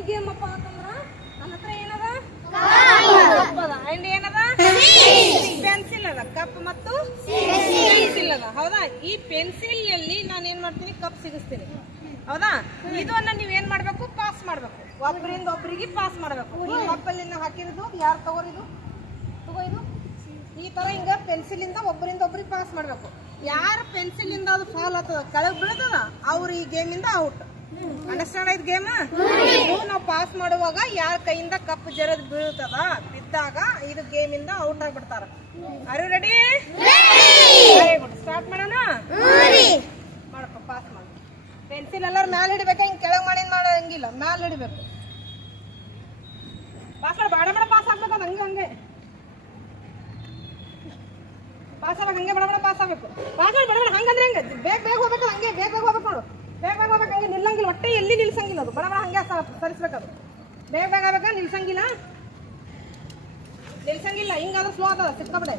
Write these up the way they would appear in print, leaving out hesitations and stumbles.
ಏನ್ ಗೇಮ್ ಅಪ್ಪ ಅಂತಂದ್ರ ನನ್ನ ಹತ್ರ ಏನದ ಅಂಡ್ ಏನದ ಪೆನ್ಸಿಲ್ ಅದ ಕಪ್ ಮತ್ತು ಪೆನ್ಸಿಲ್ ಅದ ಹೌದಾ. ಈ ಪೆನ್ಸಿಲ್ ನಲ್ಲಿ ನಾನು ಏನ್ ಮಾಡ್ತೀನಿ ಕಪ್ ಸಿಗಿಸ್ತೀನಿ ಹೌದಾ. ಇದನ್ನ ನೀವೇನ್ ಮಾಡ್ಬೇಕು ಪಾಸ್ ಮಾಡ್ಬೇಕು, ಒಬ್ಬರಿಂದ ಒಬ್ಬರಿಗೆ ಪಾಸ್ ಮಾಡ್ಬೇಕು. ಈ ಕಪ್ಪಲ್ಲಿ ಹಾಕಿರೋದು ಯಾರು ತಗೋರಿದು ತಗೋ, ಇದು ಈ ತರ ಹಿಂಗ ಪೆನ್ಸಿಲ್ ಇಂದ ಒಬ್ಬರಿಂದ ಒಬ್ರಿಗೆ ಪಾಸ್ ಮಾಡ್ಬೇಕು. ಯಾರ ಪೆನ್ಸಿಲ್ ಇಂದ ಅದು ಫಾಲ್ ಆಗ್ತದ ಕೆಳಗ್ ಬೀಳ್ತದ ಅವ್ರು ಈ ಗೇಮ್ ಇಂದ ಔಟ್. ಅಂಡರ್ಸ್ಟ್ಯಾಂಡ್ ಆಯ್ತು ಗೇಮ್. ನಾವು ಪಾಸ್ ಮಾಡುವಾಗ ಯಾರ ಕೈಯಿಂದ ಕಪ್ ಜರದ್ ಬೀಳ್ತದ ಬಿದ್ದಾಗ ಇದು ಗೇಮ್ ಇಂದ ಔಟ್ ಆಗ್ಬಿಡ್ತಾರ. Are you ready? ಸ್ಟಾರ್ಟ್ ಮಾಡೋಣ. ಮಾಡಪ್ಪ ಪಾಸ್ ಮಾಡಿ. ಪೆನ್ಸಿಲ್ ಎಲ್ಲಾರು ಮ್ಯಾಲೆ ಹಿಡಿಬೇಕ, ಹಿಂಗ್ ಕೆಳಗ್ ಮಾಡಂಗಿಲ್ಲ, ಮ್ಯಾಲೆ ಹಿಡಿಬೇಕು. ಪಾಸ್ ಮಾಡಿ ಬಾಡ ಬಾಡ ಪಾಸ್ ಆಗ್ಬೇಕು. ಅದು ಹಂಗೆ ಹಂಗೆ ಪಾಸ್ ಆಗ್ಬೇಕು, ಹಂಗೆ ಬಡ ಬಡ ಪಾಸ್ ಆಗ್ಬೇಕು. ಪಾಸ್ ಮಾಡಿ ಬಡ ಹಂಗಂದ್ರೆ ಹಂಗೆ ಬೇಗ ಬೇಗ ಹೋಗ್ಬೇಕು, ಹಂಗೆ ಬೇಗ ಬೇಗ ಹೋಗ್ಬೇಕು ನೋಡು. ಬೇಗ ಬೇಗ ಹೋಗ್ಬೇಕು, ಹಂಗೆ ನಿಲ್ಲಂಗಿಲ್ಲ, ಹೊಟ್ಟೆ ಎಲ್ಲಿ ನಿಲ್ಸಂಗಿಲ್ಲ. ಅದು ಬಡ ಬಡ ಹಂಗೆ ಸರಿಸ್ಬೇಕದು. ಬೇಗ ಬೇಗ ಆಗ್ಬೇಕ, ನಿಲ್ಸಂಗಿಲ್ಲ ಹಿಂಗಾದ್ರೆ ಸ್ಲೋ ಆಗ್ತದ ಸಿಕ್ಕಾಬಿಡೆ.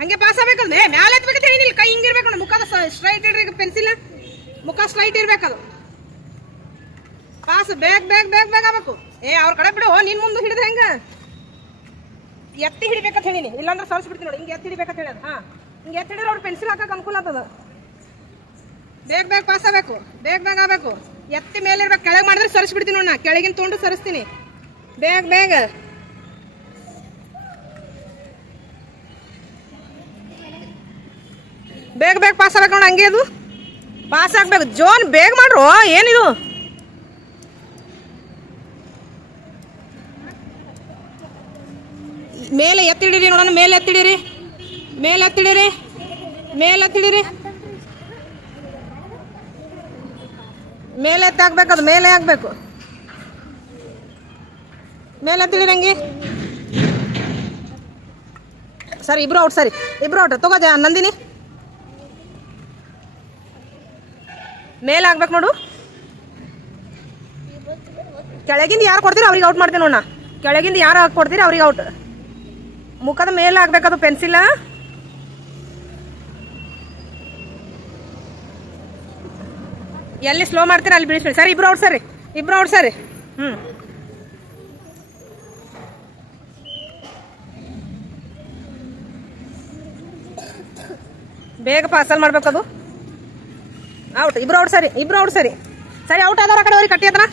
ಹಂಗೆ ಪಾಸ್ ಆಗ್ಬೇಕಂದ್ರೆ ಮ್ಯಾಲೆ ಎತ್ಬೇಕಂತ ಏನಿಲ್ಲ, ಕೈ ಹಿಂಗಿರ್ಬೇಕು ನೋಡಿ. ಮುಖದ ಸ್ಟ್ರೈಟ್ ಇಡ್ರಿ, ಪೆನ್ಸಿಲ್ ಮುಖ ಸ್ಟ್ರೈಟ್ ಇರ್ಬೇಕದು. ಪಾಸ್ ಬೇಗ ಬೇಗ ಬೇಗ ಬೇಗ ಆಗ್ಬೇಕು. ಅವ್ರ ಕಡೆ ಬಿಡು, ನಿನ್ ಮುಂದೆ ಹಿಡಿದ್ರೆ ಹೆಂಗ ಎತ್ತಿ ಹಿಡಿಬೇಕಂತ ಹೇಳಿನಿ, ಇಲ್ಲಾಂದ್ರೆ ಸರಿಸ್ಬಿಡ್ತೀನಿ ನೋಡಿ. ಹಿಂಗೆ ಎತ್ತಿ ಹಿಡಿಬೇಕಂತ ಹೇಳೋದು. ಹಿಂಗೆ ಎತ್ತಿ ಹಿಡಿದ್ರೆ ಅವ್ರು ಪೆನ್ಸಿಲ್ ಹಾಕಕ್ಕೆ ಅನುಕೂಲ ಆಗ್ತದ. ಬೇಗ ಬೇಗ ಪಾಸ್ ಆಗ್ಬೇಕು, ಬೇಗ ಬೇಗ ಆಗ್ಬೇಕು. ಎತ್ತಿ ಮೇಲೆ ಇರ್ಬೇಕು, ಕೆಳಗೆ ಮಾಡಿದ್ರೆ ಸರಿಸ್ಬಿಡ್ತೀನಿ ನೋಡ. ಕೆಳಗಿನ ತೊಗೊಂಡು ಸರಿಸ್ತೀನಿ. ಬೇಗ ಬೇಗ ಬೇಗ ಬೇಗ ಪಾಸ್ ಆಗ್ಬೇಕು ನೋಡ. ಹಂಗೆ ಅದು ಪಾಸ್ ಆಗ್ಬೇಕು. ಜೋನ್ ಬೇಗ ಮಾಡ್ರು. ಏನಿದು ಮೇಲೆ ಎತ್ತಿಡಿರಿ ನೋಡೋಣ. ಮೇಲೆ ಎತ್ತಿಡಿರಿ, ಮೇಲೆ ಎತ್ತಿಡಿರಿ, ಮೇಲೆ ಎತ್ತಿಡಿರಿ. ಮೇಲೆ ಎತ್ತಿ ಹಾಕ್ಬೇಕು, ಅದು ಮೇಲೆ ಹಾಕ್ಬೇಕು. ಮೇಲೆ ಎತ್ತಿಡಿರಿ ಹಂಗೆ. ಸರಿ ಇಬ್ರು ಔಟ್, ಸರಿ ಇಬ್ರು ಔಟ್. ತಗೋ ನಂದಿನಿ, ಮೇಲೆ ಹಾಕ್ಬೇಕು ನೋಡು. ಕೆಳಗಿಂದ ಯಾರು ಕೊಡ್ತೀರಿ ಅವ್ರಿಗೆ ಔಟ್ ಮಾಡ್ತೀನಿ ನೋಡ. ಕೆಳಗಿಂದ ಯಾರು ಕೊಡ್ತೀರಿ ಅವ್ರಿಗೆ ಔಟ್. ಮುಖದ ಮೇಲೆ ಹಾಕ್ಬೇಕದು ಪೆನ್ಸಿಲ್. ಎಲ್ಲಿ ಸ್ಲೋ ಮಾಡ್ತೀರಾ ಅಲ್ಲಿ ಬಿಡಿಸ್ಬಿಡಿ. ಸರಿ ಇಬ್ರು ಔಟ್, ಸರಿ ಇಬ್ರು ಔಟ್, ಸರಿ. ಬೇಗ ಪಾಸಲ್ ಮಾಡ್ಬೇಕದು. ಔಟ್, ಇಬ್ರು ಔಟ್, ಸರಿ ಇಬ್ರು ಔಟ್, ಸರಿ ಸರಿ ಔಟ್ ಆದವ್ರ ಆ ಕಡೆ ಅವ್ರಿಗೆ ಕಟ್ಟಿ ಹತ್ರ.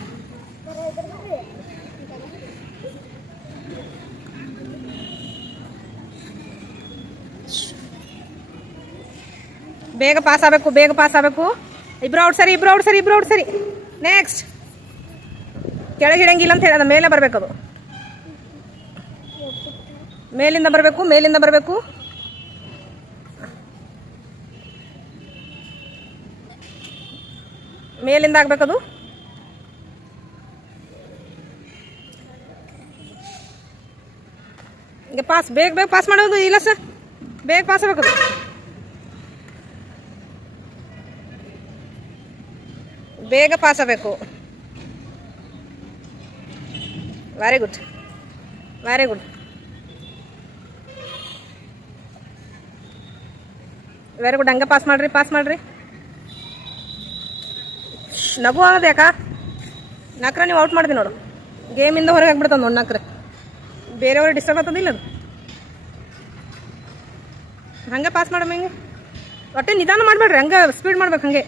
ಬೇಗ ಪಾಸ್ ಆಗಬೇಕು, ಬೇಗ ಪಾಸ್ ಆಗಬೇಕು. ಇಬ್ರು ಔಟ್, ಸರಿ ಇಬ್ರು ಔಟ್, ಸರಿ ಇಬ್ರು ಔಟ್, ಸರಿ. ನೆಕ್ಸ್ಟ್ ಕೆಳಗೆ ಹಿಡಂಗಿಲ್ಲ ಅಂತ ಹೇಳೋದು, ಮೇಲೆ ಬರಬೇಕದು. ಮೇಲಿಂದ ಬರಬೇಕು, ಮೇಲಿಂದ ಬರಬೇಕು. ಮೇಲಿಂದ ಆಗ್ಬೇಕದು. ಈಗ ಪಾಸ್ ಬೇಗ ಬೇಗ ಪಾಸ್ ಮಾಡೋದು. ಇಲ್ಲ ಸರ್, ಬೇಗ ಪಾಸ್ ಆಗ್ಬೇಕದು. ಬೇಗ ಪಾಸ್ ಆಗಬೇಕು. Very good, very good, very good. ಹಂಗೆ ಪಾಸ್ ಮಾಡ್ರಿ, ಪಾಸ್ ಮಾಡ್ರಿ. ನಗು ಆಗದು ಯಾಕ? ನಕ್ರ ನೀವು ಔಟ್ ಮಾಡ್ತೀನಿ ನೋಡು. ಗೇಮಿಂದ ಹೊರಗೆ ಆಗ್ಬಿಡ್ತದೆ ನೋಡಿ ನಕ್ರ. ಬೇರೆಯವ್ರಿಗೆ ಡಿಸ್ಟರ್ಬ್ ಆಗ್ತದಿಲ್ಲ ಅದು. ಹಂಗೆ ಪಾಸ್ ಮಾಡಮ್ಮ. ಹಿಂಗೆ ಒಟ್ಟೆ ನಿಧಾನ ಮಾಡಬೇಡ್ರಿ, ಹಂಗೆ ಸ್ಪೀಡ್ ಮಾಡ್ಬೇಕು. ಹಂಗೆ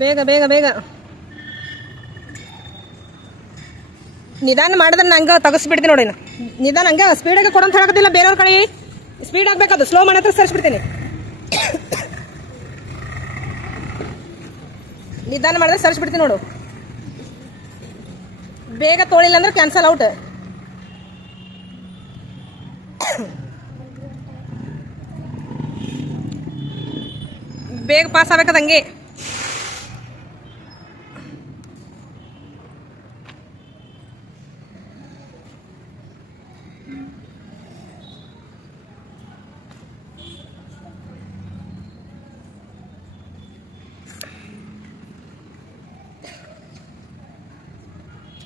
ಬೇಗ ಬೇಗ ಬೇಗ ನಿಧಾನ ಮಾಡಿದ್ರೆ ಹಂಗೆ ತೆಗಿಸ್ಬಿಡ್ತೀನಿ ನೋಡಿ. ನಿಧಾನ ಹಂಗೆ ಸ್ಪೀಡಾಗಿ ಕೊಡಂತ ಹೇಳಕತ್ತಿಲ್ಲ. ಬೇರೆಯವ್ರ ಕಡೆ ಸ್ಪೀಡ್ ಆಗ್ಬೇಕದು. ಸ್ಲೋ ಮಾಡಿ ಹತ್ರ ಸರಿಸ್ಬಿಡ್ತೀನಿ. ನಿಧಾನ ಮಾಡಿದ್ರೆ ಸರಿಸ್ಬಿಡ್ತೀನಿ ನೋಡು. ಬೇಗ ತೋಳಿಲ್ಲ ಅಂದ್ರೆ ಕ್ಯಾನ್ಸಲ್ ಔಟ್. ಬೇಗ ಪಾಸ್ ಆಗ್ಬೇಕದ ಹಂಗೆ.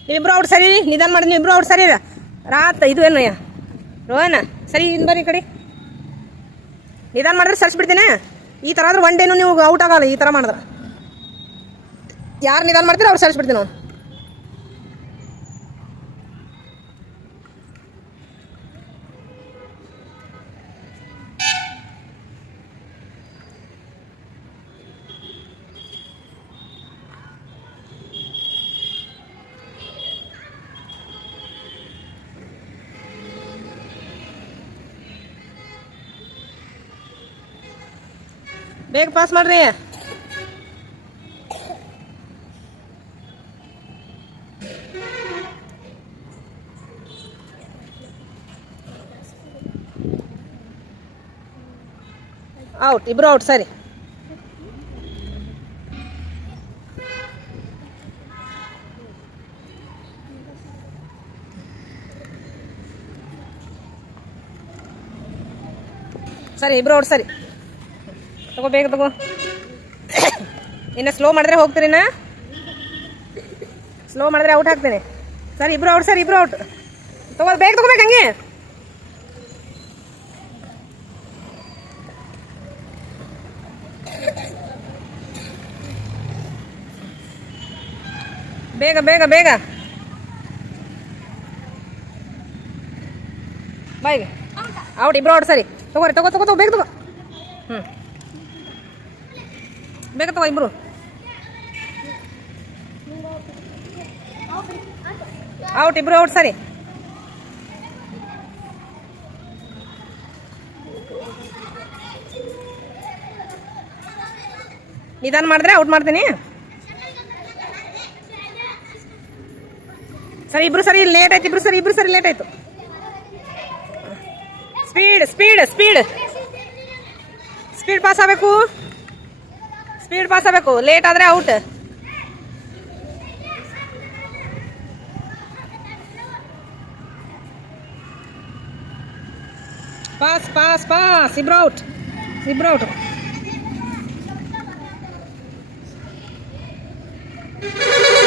ನೀವಿಬ್ರು ಔಟ್ ಸರಿ ನಿಧಾನ ಮಾಡಿ ನೀವಿಬ್ರು ಔಟ್ ಸರಿ ರಾತ್ ಇದು ಏನು ರೋಹನ ಸರಿ ಇನ್ನು ಬರ್ರಿ ಈ ಕಡೆ ನಿಧಾನ ಮಾಡಿದ್ರೆ ಸರಿಸ್ಬಿಡ್ತೀನಿ ಈ ಥರ ಆದ್ರೆ ಒನ್ ಡೇನು ನೀವು ಔಟ್ ಆಗಲ್ಲ ಈ ಥರ ಮಾಡಿದ್ರೆ ಯಾರು ನಿಧಾನ ಮಾಡ್ತೀರೋ ಅವ್ರು ಸರಿಸ್ಬಿಡ್ತೀನಿ ಅವ್ನು ಬೇಗ ಪಾಸ್ ಮಾಡ್ರಿ ಔಟ್ ಇಬ್ರು ಔಟ್ ಸರಿ ಸರಿ ಇಬ್ರು ಔಟ್ ಸರಿ ತಗೋ ಬೇಗ ತಗೋ ಇನ್ನು ಸ್ಲೋ ಮಾಡಿದ್ರೆ ಹೋಗ್ತೀರಿನ ಸ್ಲೋ ಮಾಡಿದ್ರೆ ಔಟ್ ಹಾಕ್ತೇನೆ ಸರಿ ಇಬ್ರು ಔಟ್ ಸರಿ ಇಬ್ರು ಔಟ್ ತಗೋ ಬೇಗ ತಗೋಬೇಕು ಹಂಗೆ ಬೇಗ ಬೇಗ ಬೇಗ ಬಾಯ್ ಔಟ್ ಇಬ್ರು ಔಟ್ ಸರಿ ತಗೋರಿ ತಗೋ ತಗೋ ತಗೋ ಬೇಗ ತಗೋ ಬೇಗ ತಗೋ ಇಬ್ರು ಔಟ್ ಇಬ್ರು ಔಟ್ ಸರಿ ನಿಧಾನ ಮಾಡಿದ್ರೆ ಔಟ್ ಮಾಡ್ತೀನಿ ಸರಿ ಇಬ್ರು ಸರಿ ಲೇಟ್ ಆಯ್ತು ಇಬ್ರು ಸರಿ ಲೇಟ್ ಆಯ್ತು speed speed speed speed pass ಆಗಬೇಕು ಲೇಟ್ ಆದ್ರೆ ಔಟ್ ಪಾಸ್ ಪಾಸ್ ಪಾಸ್ ಇಬ್ರು ಔಟ್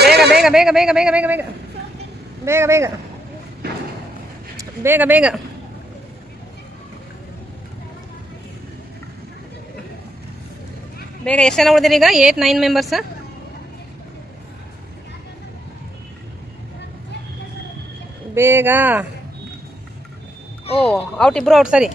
ಬೇಗ ಬೇಗ ಬೇಗ ಬೇಗ ಬೇಗ ಬೇಗ ಬೇಗ ಬೇಗ ಬೇಗ ಬೇಗ ಬೇಗ ಬೇಗ ಎಷ್ಟು ಜನ ಉಳಿದಿರಿ ಈಗ 8-9 ಮೆಂಬರ್ಸ್ ಬೇಗ ಓ ಔಟ್ ಇಬ್ರು ಔಟ್ ಸರಿ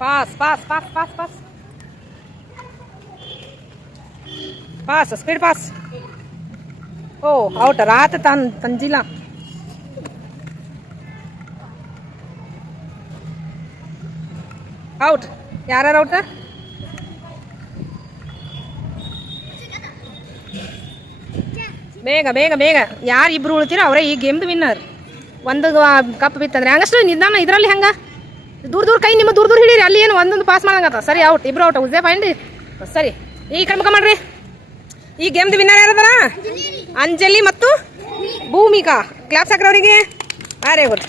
pass pass pass pass pass pass speed pass oh out ರಾತ್ ತಂಜಿಲ್ಲ ಔಟ್ ಯಾರು ಔಟ್ ಬೇಗ ಬೇಗ ಬೇಗ ಯಾರು ಇಬ್ರು ಉಳ್ತೀರೋ ಅವರೇ ಈ ಗೇಮ್ದು ವಿನ್ನರ್ ಒಂದು ಕಪ್ ಬಿತ್ತಂದ್ರೆ ಹಂಗಷ್ಟು ನಿಧಾನ ಇದರಲ್ಲಿ ಹಂಗ ದೂರ ಕೈ ನಿಮ್ಮ ದೂರ ಹಿಡೀರಿ ಅಲ್ಲಿ ಏನು ಒಂದೊಂದು ಪಾಸ್ ಮಾಡಂಗತ್ತ ಸರಿ ಔಟ್ ಇಬ್ರು ಔಟ್ ಉಜ್ಜೆ ಪಾಯಿಂಟ್ ಸರಿ ಈ ಕಡೆ ಮಾಡ್ರಿ ಈ ಗೇಮ್ದು ವಿನ್ನರ್ ಯಾರದಾರ ಅಂಜಲಿ ಮತ್ತು ಭೂಮಿಕಾ ಕ್ಲಾಪ್ಸ್ ಹಾಕ್ರಿ ಅವರಿಗೆ ವೆರಿ ಗುಡ್